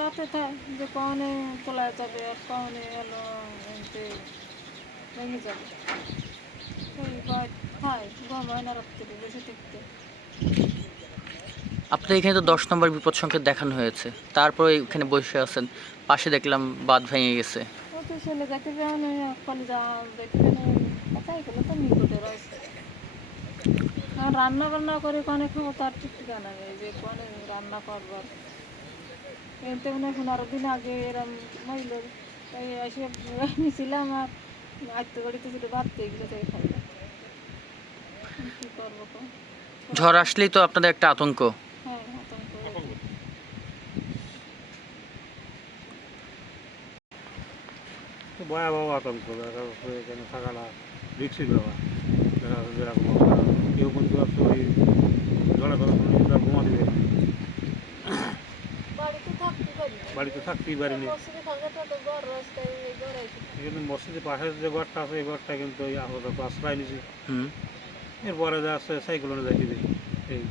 রাতে থাক যে কখনে তোলা যাবে আর কখনে এলো ভেঙে যাবে। হয় গম হয় না রাত্রে বসে থাকতে আপনার এখানে তো দশ নম্বর বিপদ সংকেত দেখানো হয়েছে। তারপরে এখানে বসে আছেন। পাশে দেখলাম বাঁধ ভেঙে গেছে। রান্না বান্না করে খাব তার ঠিক ঠিকানা নেই যে রান্না করবার। এতে মনে হয় পনেরো দিন আগে এরম মাইল তাই এসে নিয়েছিলাম আর আয়ত্ত গাড়িতে ছিল বাড়তে এগুলো থেকে খাইলাম। করব ঝড় আসলেই তো আপনাদের একটা আতঙ্ক। হ্যাঁ আতঙ্ক তো ভয়াবহ আতঙ্ক এখানে ব্যাপার। যেরকম কেউ কিন্তু আসলে ওই ঘুমাতে পারি। বাড়িতে থাকতে পারি বাড়িতে থাকতেই পারিনি এই মসজিদের পাশে যে ঘরটা আছে এই ঘরটা কিন্তু এই আপাতত আশ্রয় নিছি হুম। এরপরে যা আছে সাইকেলনে যাইতে দিই এই